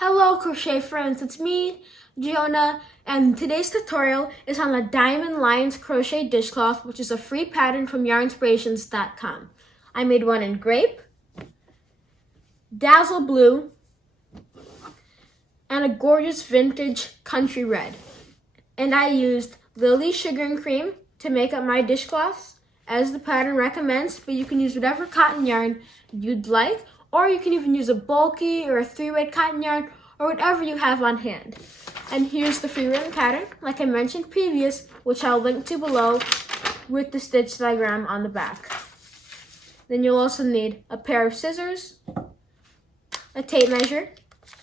Hello crochet friends, it's me, Jonah, and today's tutorial is on the Diamond Lines Crochet Dishcloth, which is a free pattern from yarnspirations.com. I made one in grape, dazzle blue, and a gorgeous vintage country red. And I used Lily Sugar and Cream to make up my dishcloths as the pattern recommends, but you can use whatever cotton yarn you'd like, or you can even use a bulky or a 3-weight cotton yarn or whatever you have on hand. And here's the free written pattern, like I mentioned previous, which I'll link to below with the stitch diagram on the back. Then you'll also need a pair of scissors, a tape measure,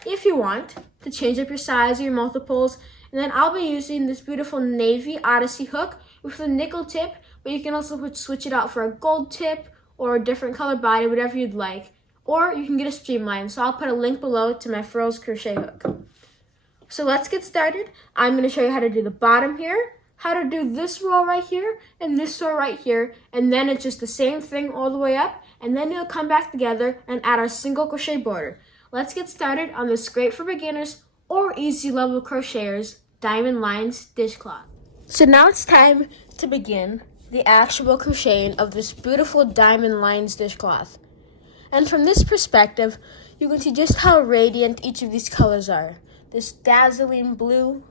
if you want, to change up your size or your multiples. And then I'll be using this beautiful navy Odyssey hook with a nickel tip, but you can also switch it out for a gold tip or a different color body, whatever you'd like. Or you can get a streamline, so I'll put a link below to my frills crochet hook. So let's get started. I'm going to show you how to do the bottom here, how to do this row right here, and this row right here, and then it's just the same thing all the way up, and then it'll come back together and add our single crochet border. Let's get started on this great for beginners or easy level crocheters Diamond Lines dishcloth. So now it's time to begin the actual crocheting of this beautiful Diamond Lines dishcloth. And from this perspective, you can see just how radiant each of these colors are. This dazzling blue,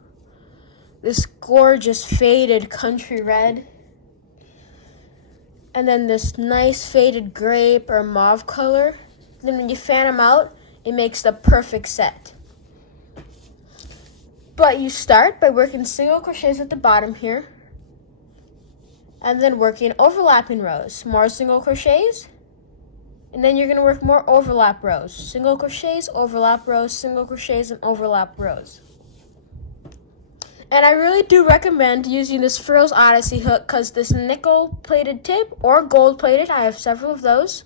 this gorgeous faded country red, and then this nice faded grape or mauve color. Then when you fan them out, it makes the perfect set. But you start by working single crochets at the bottom here, and then working overlapping rows, more single crochets. And then you're going to work more overlap rows. Single crochets, overlap rows, single crochets, and overlap rows. And I really do recommend using this Frills Odyssey hook because this nickel plated tip or gold plated, I have several of those,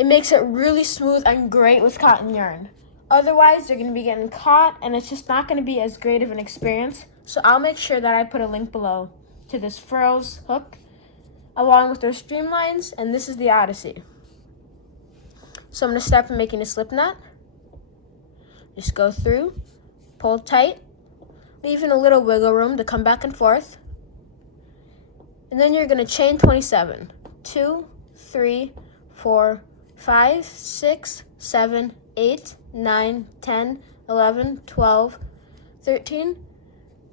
it makes it really smooth and great with cotton yarn. Otherwise, you're going to be getting caught and it's just not going to be as great of an experience. So I'll make sure that I put a link below to this Frills hook along with their streamlines, and this is the Odyssey. So I'm going to start by making a slip knot. Just go through, pull tight, leaving a little wiggle room to come back and forth. And then you're going to chain 27. 2, 3, 4, 5, 6, 7, 8, 9, 10, 11, 12, 13,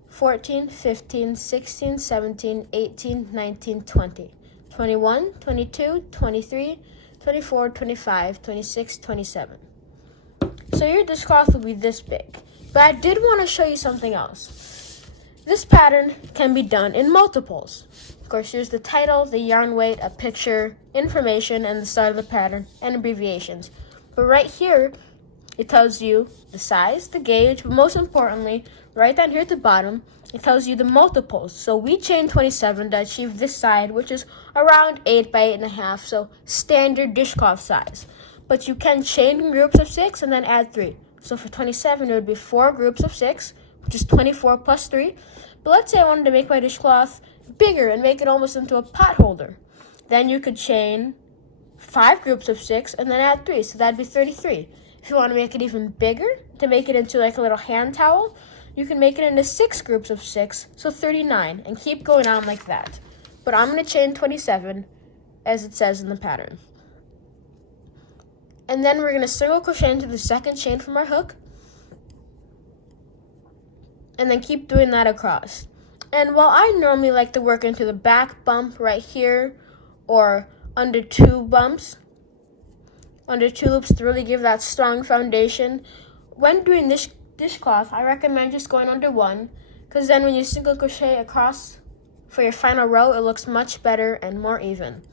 14, 15, 16, 17, 18, 19, 20, 21, 22, 23, 24, 25, 26, 27. So your dishcloth will be this big. But I did want to show you something else. This pattern can be done in multiples. Of course, here's the title, the yarn weight, a picture, information, and the start of the pattern, and abbreviations. But right here, it tells you the size, the gauge, but most importantly, right down here at the bottom, it tells you the multiples. So we chain 27 to achieve this side, which is around 8 by 8.5, so standard dishcloth size. But you can chain in groups of 6 and then add 3. So for 27, it would be 4 groups of 6, which is 24 plus 3. But let's say I wanted to make my dishcloth bigger and make it almost into a pot holder. Then you could chain 5 groups of 6 and then add 3, so that'd be 33. If you want to make it even bigger, to make it into like a little hand towel, you can make it into 6 groups of 6, so 39, and keep going on like that. But I'm going to chain 27, as it says in the pattern. And then we're going to single crochet into the second chain from our hook, and then keep doing that across. And while I normally like to work into the back bump right here, or under 2 bumps, under 2 loops to really give that strong foundation, when doing this dishcloth, I recommend just going under 1, because then when you single crochet across for your final row, it looks much better and more even.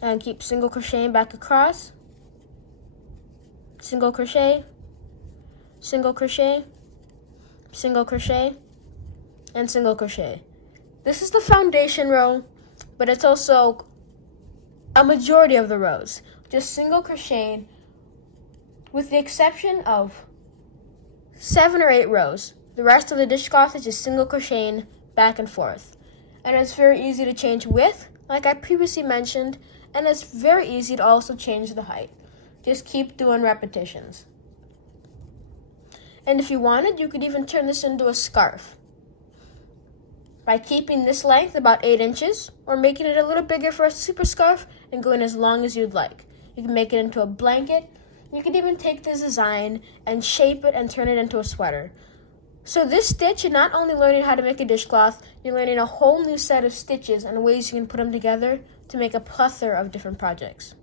And keep single crocheting back across, single crochet, single crochet, single crochet, and single crochet. This is the foundation row, but it's also a majority of the rows. Just single crocheting, with the exception of 7 or 8 rows. The rest of the dishcloth is just single crocheting back and forth. And it's very easy to change width, like I previously mentioned, and it's very easy to also change the height. Just keep doing repetitions. And if you wanted, you could even turn this into a scarf by keeping this length about 8 inches or making it a little bigger for a super scarf and going as long as you'd like. You can make it into a blanket. You can even take this design and shape it and turn it into a sweater. So this stitch, you're not only learning how to make a dishcloth, you're learning a whole new set of stitches and ways you can put them together to make a plethora of different projects.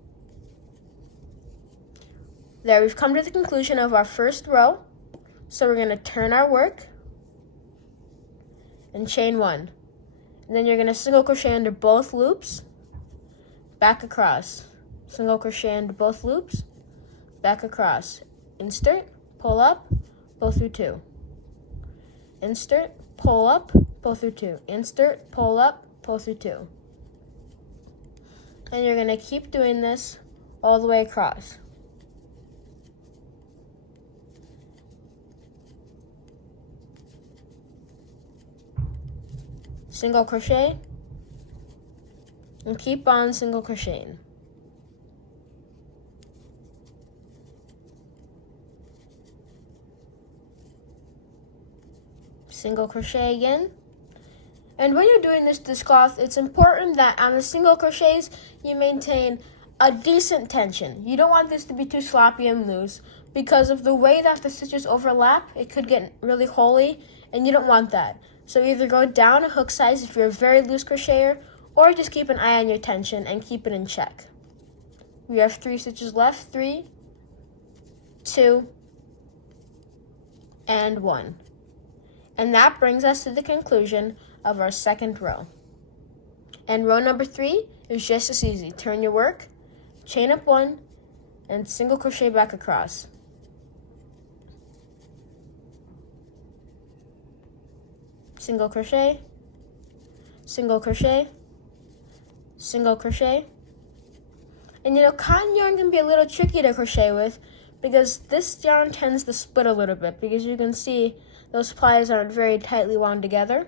There, we've come to the conclusion of our first row. So we're going to turn our work and chain 1. And then you're going to single crochet under both loops, back across. Single crochet into both loops, back across. Insert, pull up, pull through 2. Insert, pull up, pull through 2. Insert, pull up, pull through 2. And you're going to keep doing this all the way across. Single crochet, and keep on single crocheting. Single crochet again. And when you're doing this dishcloth, it's important that on the single crochets, you maintain a decent tension. You don't want this to be too sloppy and loose because of the way that the stitches overlap, it could get really holy, and you don't want that. So either go down a hook size if you're a very loose crocheter, or just keep an eye on your tension and keep it in check. We have 3 stitches left, 3, 2, and 1. And that brings us to the conclusion of our second row. And row number 3 is just as easy. Turn your work, chain up 1, and single crochet back across. Single crochet, single crochet, single crochet. And you know, cotton yarn can be a little tricky to crochet with because this yarn tends to split a little bit because you can see those plies aren't very tightly wound together.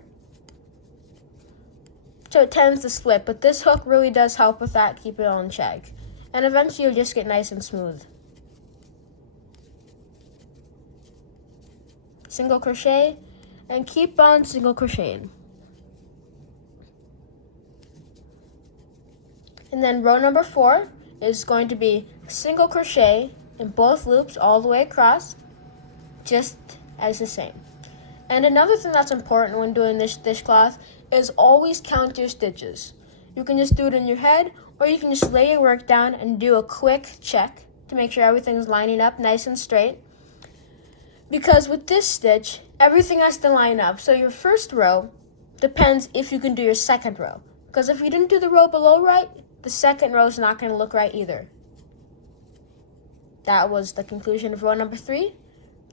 So it tends to split, but this hook really does help with that, keep it all in check. And eventually you'll just get nice and smooth. Single crochet, and keep on single crocheting. And then row number 4 is going to be single crochet in both loops all the way across, just as the same. And another thing that's important when doing this dishcloth is always count your stitches. You can just do it in your head, or you can just lay your work down and do a quick check to make sure everything's lining up nice and straight. Because with this stitch, everything has to line up. So your first row depends if you can do your second row. Because if you didn't do the row below right, the second row is not going to look right either. That was the conclusion of row number 3.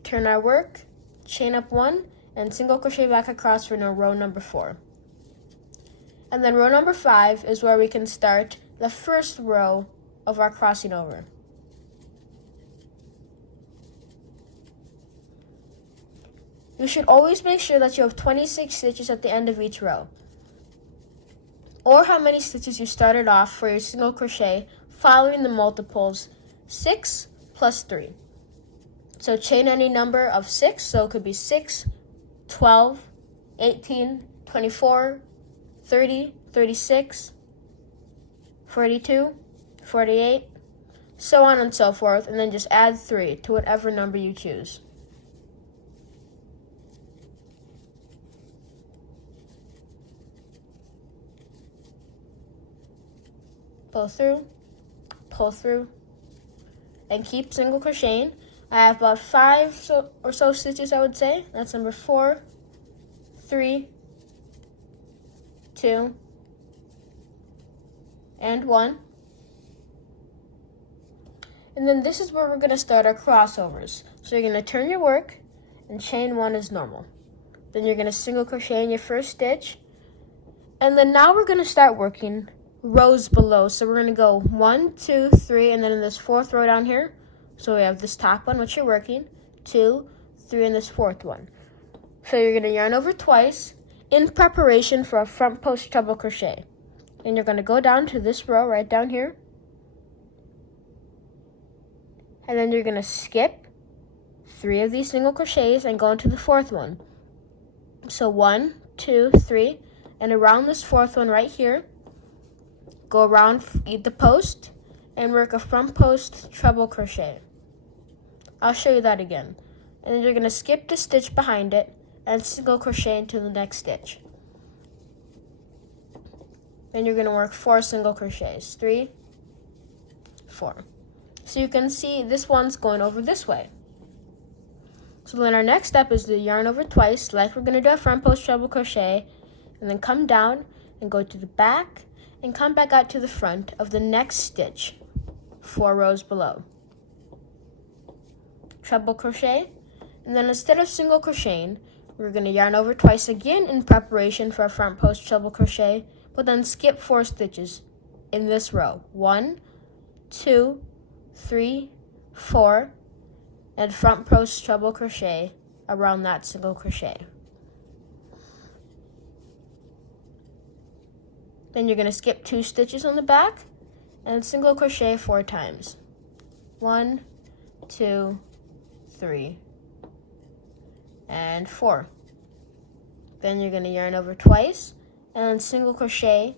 Turn our work, chain up 1, and single crochet back across for row number 4. And then row number 5 is where we can start the first row of our crossing over. You should always make sure that you have 26 stitches at the end of each row, or how many stitches you started off for your single crochet following the multiples 6 plus 3. So chain any number of 6, so it could be 6, 12, 18, 24, 30, 36, 42, 48, so on and so forth, and then just add 3 to whatever number you choose. Pull through, and keep single crocheting. I have about 5 or so stitches, I would say. That's number 4, 3, 2, and 1. And then this is where we're going to start our crossovers. So you're going to turn your work and chain 1 as normal. Then you're going to single crochet in your first stitch. And then now we're going to start working rows below. So we're going to go 1, 2, 3, and then in this 4th row down here. So we have this top one, which you're working, 2, 3, and this 4th one. So you're going to yarn over twice in preparation for a front post treble crochet. And you're going to go down to this row right down here. and then you're going to skip 3 of these single crochets and go into the 4th one. So 1, 2, 3, and around this 4th one right here, go around the post and work a front post treble crochet. I'll show you that again. And then you're going to skip the stitch behind it and single crochet into the next stitch. Then you're going to work 4 single crochets, 3, 4. So you can see this one's going over this way. So then our next step is to yarn over twice, like we're going to do a front post treble crochet, and then come down and go to the back and come back out to the front of the next stitch, 4 rows below. Treble crochet, and then instead of single crocheting, we're going to yarn over twice again in preparation for a front post treble crochet, but then skip 4 stitches in this row. 1, 2, 3, 4, and front post treble crochet around that single crochet. Then you're going to skip 2 stitches on the back and single crochet 4 times. 1, 2, 3, and 4. Then you're going to yarn over twice and then single crochet,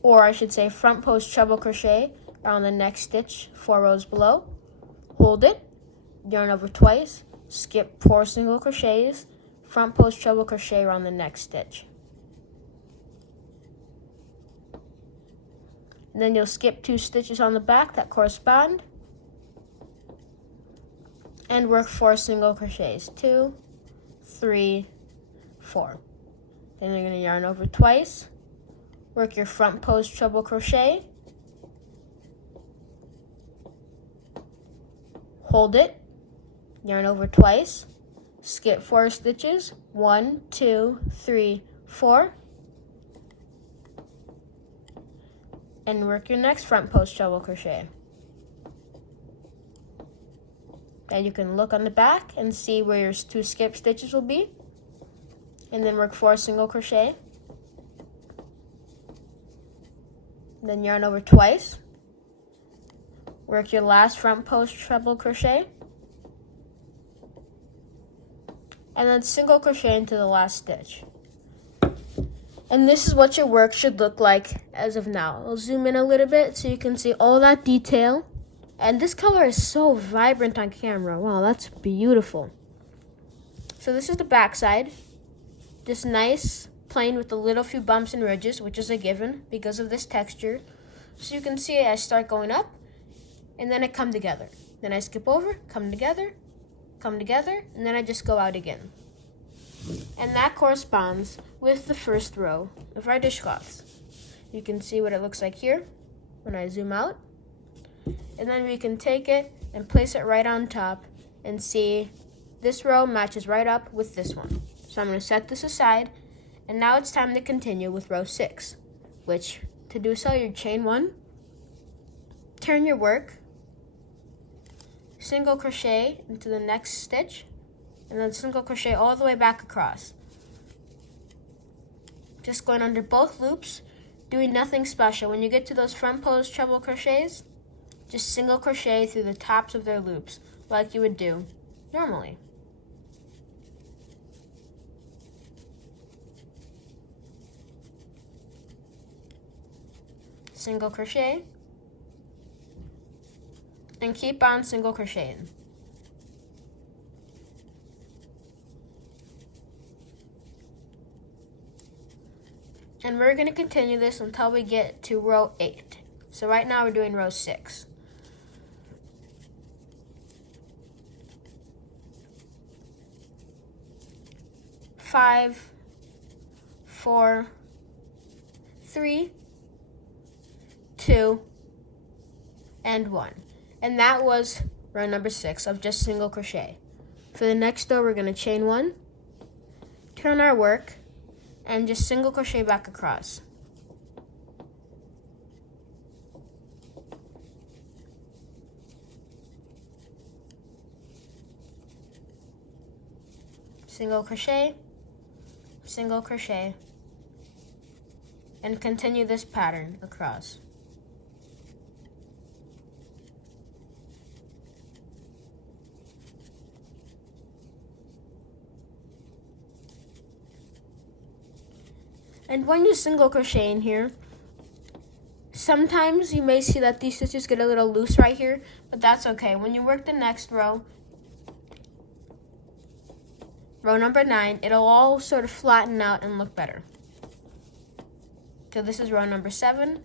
or I should say front post treble crochet around the next stitch 4 rows below. Hold it, yarn over twice, skip 4 single crochets, front post treble crochet around the next stitch. And then you'll skip 2 stitches on the back that correspond and work 4 single crochets, 2, 3, 4. Then you're going to yarn over twice, work your front post treble crochet, hold it, yarn over twice, skip 4 stitches, 1, 2, 3, 4, and work your next front post treble crochet. Then you can look on the back and see where your 2 skip stitches will be, and then work 4 single crochet, then yarn over twice, work your last front post treble crochet, and then single crochet into the last stitch. And this is what your work should look like as of now. I'll zoom in a little bit so you can see all that detail. And this color is so vibrant on camera. Wow, that's beautiful. So this is the back side. Just nice, plain with a little few bumps and ridges, which is a given because of this texture. So you can see I start going up, and then I come together. Then I skip over, come together, and then I just go out again. And that corresponds with the first row of our dishcloths. You can see what it looks like here when I zoom out. And then we can take it and place it right on top and see this row matches right up with this one. So I'm going to set this aside, and now it's time to continue with row 6, which to do so you chain 1, turn your work, single crochet into the next stitch, and then single crochet all the way back across. Just going under both loops, doing nothing special. When you get to those front post treble crochets, just single crochet through the tops of their loops like you would do normally. Single crochet, and keep on single crocheting. And we're going to continue this until we get to row 8. So right now we're doing row 6. Five, 4, 3, 2, and 1. And that was row number 6 of just single crochet. For the next row, we're going to chain 1, turn our work, and just single crochet back across. Single crochet, and continue this pattern across. And when you single crochet in here, sometimes you may see that these stitches get a little loose right here, but that's okay. When you work the next row, row number 9, it'll all sort of flatten out and look better. So this is row number 7.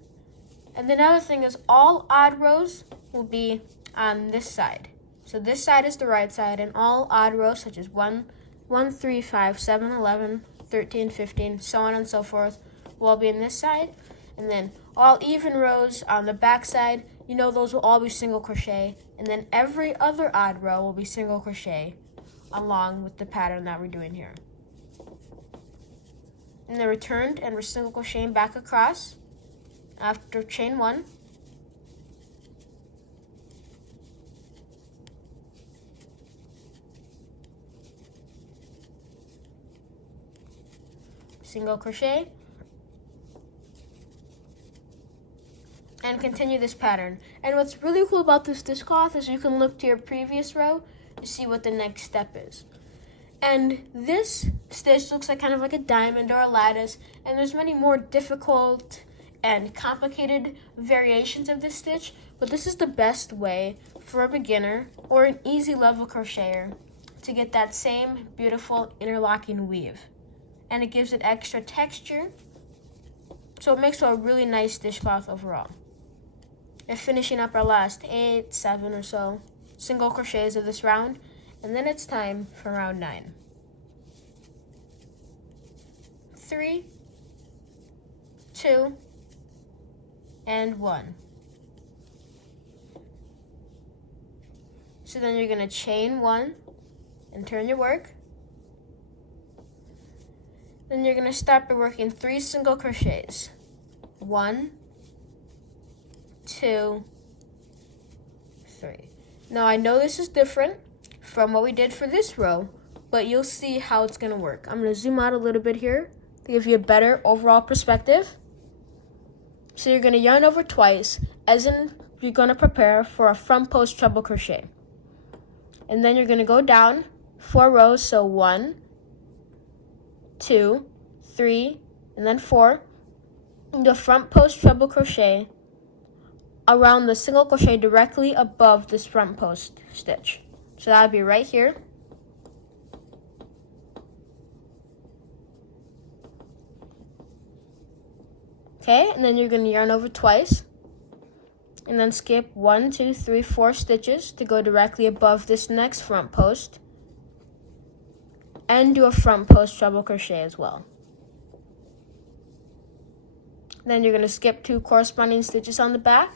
And the other thing is all odd rows will be on this side. So this side is the right side, and all odd rows such as 1, 3, 5, 7, 11, 13, 15, so on and so forth, will all be on this side. And then all even rows on the back side, you know those will all be single crochet. And then every other odd row will be single crochet along with the pattern that we're doing here. And then returned, and we're single crocheting back across after chain 1. Single crochet, and continue this pattern. And what's really cool about this dishcloth is you can look to your previous row to see what the next step is. And this stitch looks like kind of like a diamond or a lattice, and there's many more difficult and complicated variations of this stitch, but this is the best way for a beginner or an easy level crocheter to get that same beautiful interlocking weave. And it gives it extra texture, so it makes a really nice dishcloth overall. And finishing up our last 8, 7 or so single crochets of this round, and then it's time for round 9. 3, 2, and 1. So then you're going to chain 1 and turn your work. Then you're going to start by working 3 single crochets. 1, 2, 3. Now I know this is different from what we did for this row, but you'll see how it's going to work. I'm going to zoom out a little bit here to give you a better overall perspective. So you're going to yarn over twice, as in you're going to prepare for a front post treble crochet. And then you're going to go down 4 rows, so 1, 2, 3, and then 4, and do a front post treble crochet around the single crochet directly above this front post stitch. So that would be right here. Okay, and then you're going to yarn over twice, and then skip 1, 2, 3, 4 stitches to go directly above this next front post, and do a front post treble crochet as well. Then you're going to skip 2 corresponding stitches on the back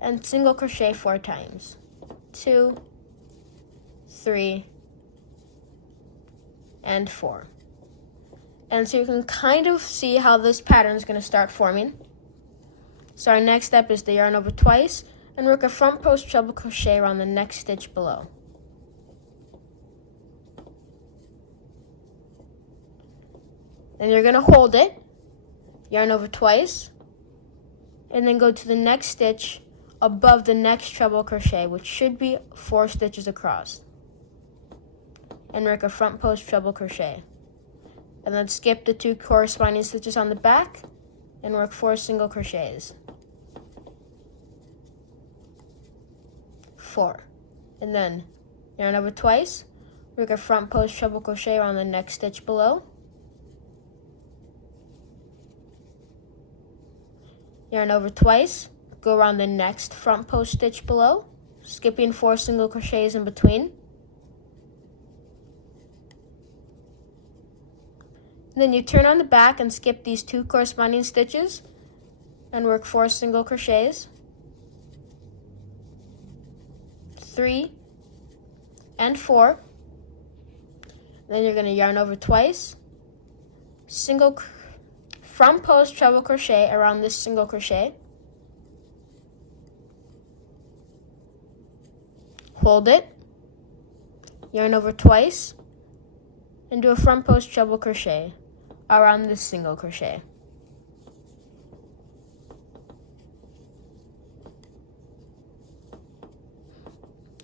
and single crochet 4 times. 2, 3, and 4. And so you can kind of see how this pattern is going to start forming. So our next step is to yarn over twice and work a front post treble crochet around the next stitch below. Then you're going to hold it, yarn over twice, and then go to the next stitch above the next treble crochet, which should be 4 stitches across, and work a front post treble crochet. And then skip the 2 corresponding stitches on the back and work 4 single crochets. 4. And then yarn over twice, work a front post treble crochet around the next stitch below. Yarn over twice, go around the next front post stitch below, skipping 4 single crochets in between. Then you turn on the back and skip these 2 corresponding stitches and work 4 single crochets. 3 and 4. Then you're going to yarn over twice, front post treble crochet around this single crochet. Hold it, yarn over twice, and do a front post treble crochet around this single crochet.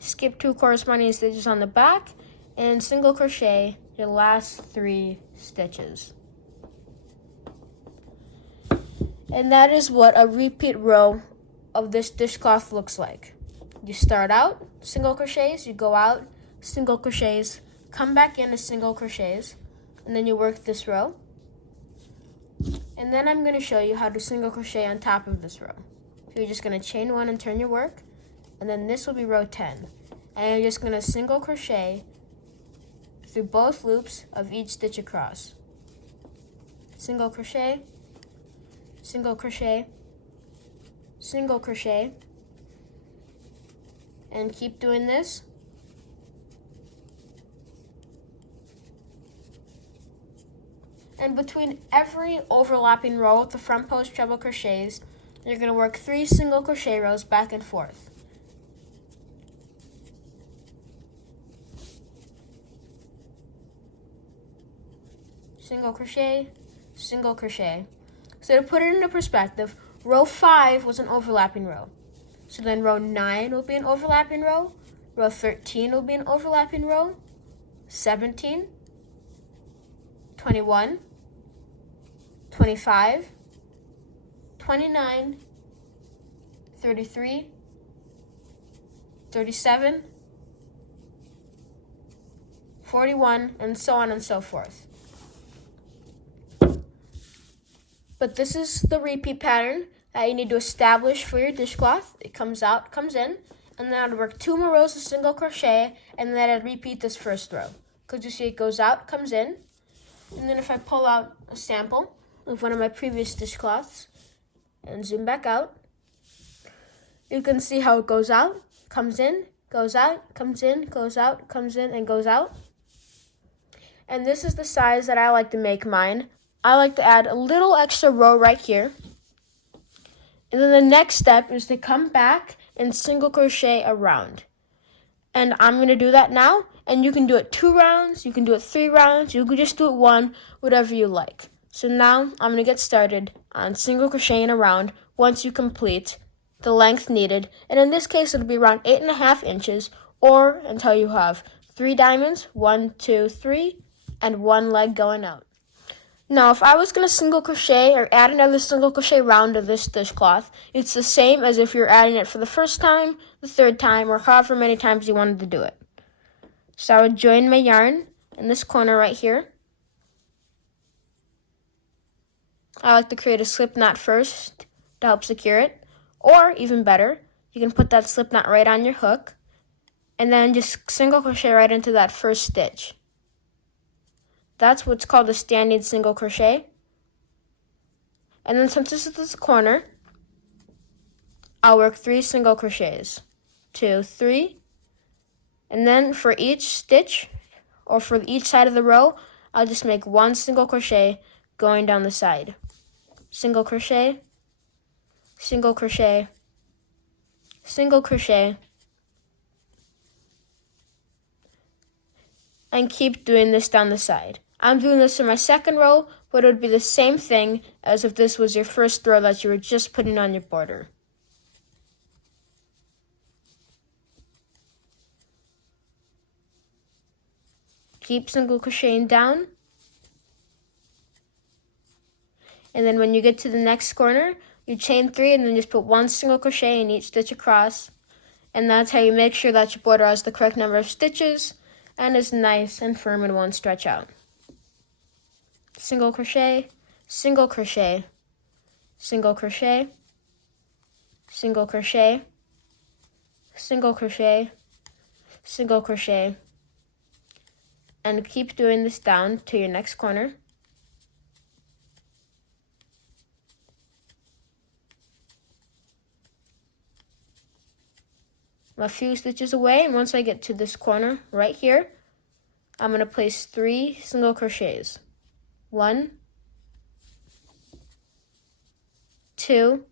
Skip 2 corresponding stitches on the back and single crochet your last 3 stitches. And that is what a repeat row of this dishcloth looks like. You start out single crochets, you go out single crochets, come back in as single crochets, and then you work this row. And then I'm going to show you how to single crochet on top of this row. So you're just going to chain 1 and turn your work, and then this will be row 10. And you're just going to single crochet through both loops of each stitch across. Single crochet, single crochet, single crochet, and keep doing this. And between every overlapping row with the front post treble crochets, you're going to work 3 single crochet rows back and forth. Single crochet, single crochet. So to put it into perspective, row 5 was an overlapping row. So then row 9 will be an overlapping row, row 13 will be an overlapping row, 17, 21, 25, 29, 33, 37, 41, and so on and so forth. But this is the repeat pattern that you need to establish for your dishcloth. It comes out, comes in, and then I'd work 2 more rows of single crochet, and then I'd repeat this first row. Because you see it goes out, comes in, and then if I pull out a sample of one of my previous dishcloths and zoom back out, you can see how it goes out, comes in, goes out, comes in, goes out, comes in, and goes out. And this is the size that I like to make mine. I like to add a little extra row right here. And then the next step is to come back and single crochet around. And I'm going to do that now. And you can do it 2 rounds, you can do it 3 rounds, you can just do it 1, whatever you like. So now I'm going to get started on single crocheting around once you complete the length needed. And in this case, it'll be around 8.5 inches or until you have 3 diamonds, 1, 2, 3, and 1 leg going out. Now, if I was going to single crochet or add another single crochet round to this dishcloth, it's the same as if you're adding it for the first time, the third time, or however many times you wanted to do it. So I would join my yarn in this corner right here. I like to create a slip knot first to help secure it. Or, even better, you can put that slip knot right on your hook and then just single crochet right into that first stitch. That's what's called a standing single crochet. And then since this is this corner, I'll work 3 single crochets. 2, 3. And then for each stitch, or for each side of the row, I'll just make 1 single crochet going down the side. Single crochet, single crochet, single crochet, and keep doing this down the side. I'm doing this for my second row, but it would be the same thing as if this was your first row that you were just putting on your border. Keep single crocheting down. And then when you get to the next corner, you chain 3 and then just put 1 single crochet in each stitch across. And that's how you make sure that your border has the correct number of stitches and is nice and firm and won't stretch out. Single crochet, single crochet, single crochet, single crochet, single crochet, single crochet, and keep doing this down to your next corner. I'm a few stitches away, and once I get to this corner right here, I'm going to place 3 single crochets. 1, 2,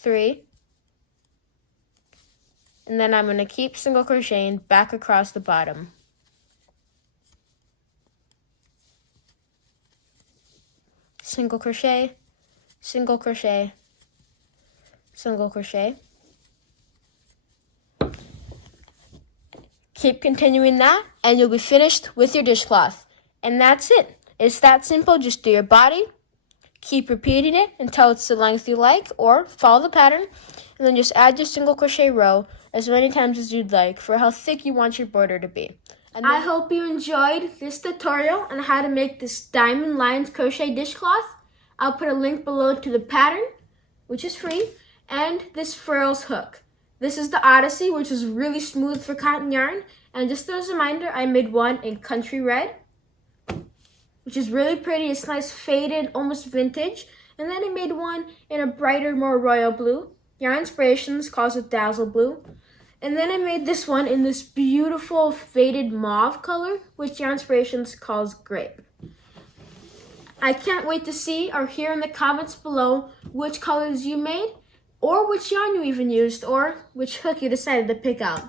3, and then I'm going to keep single crocheting back across the bottom. Single crochet, single crochet, single crochet. Keep continuing that, and you'll be finished with your dishcloth. And that's it. It's that simple. Just do your body, Keep repeating it until it's the length you like, or follow the pattern, and then just add your single crochet row as many times as you'd like for how thick you want your border to be. I hope you enjoyed this tutorial on how to make this diamond lines crochet dishcloth. I'll put a link below to the pattern, which is free, and this frills hook. This is the Odyssey, which is really smooth for cotton yarn. And just as a reminder, I made one in country red, which is really pretty. It's nice faded, almost vintage. And then I made one in a brighter, more royal blue. Yarn Inspirations calls it Dazzle Blue. And then I made this one in this beautiful faded mauve color, which Yarn Inspirations calls Grape. I can't wait to see or hear in the comments below which colors you made, or which yarn you even used, or which hook you decided to pick out.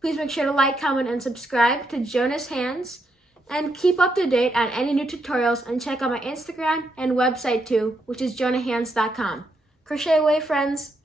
Please make sure to like, comment, and subscribe to Jonah's Hands, and keep up to date on any new tutorials, and check out my Instagram and website too, which is jonahhands.com. Crochet away, friends!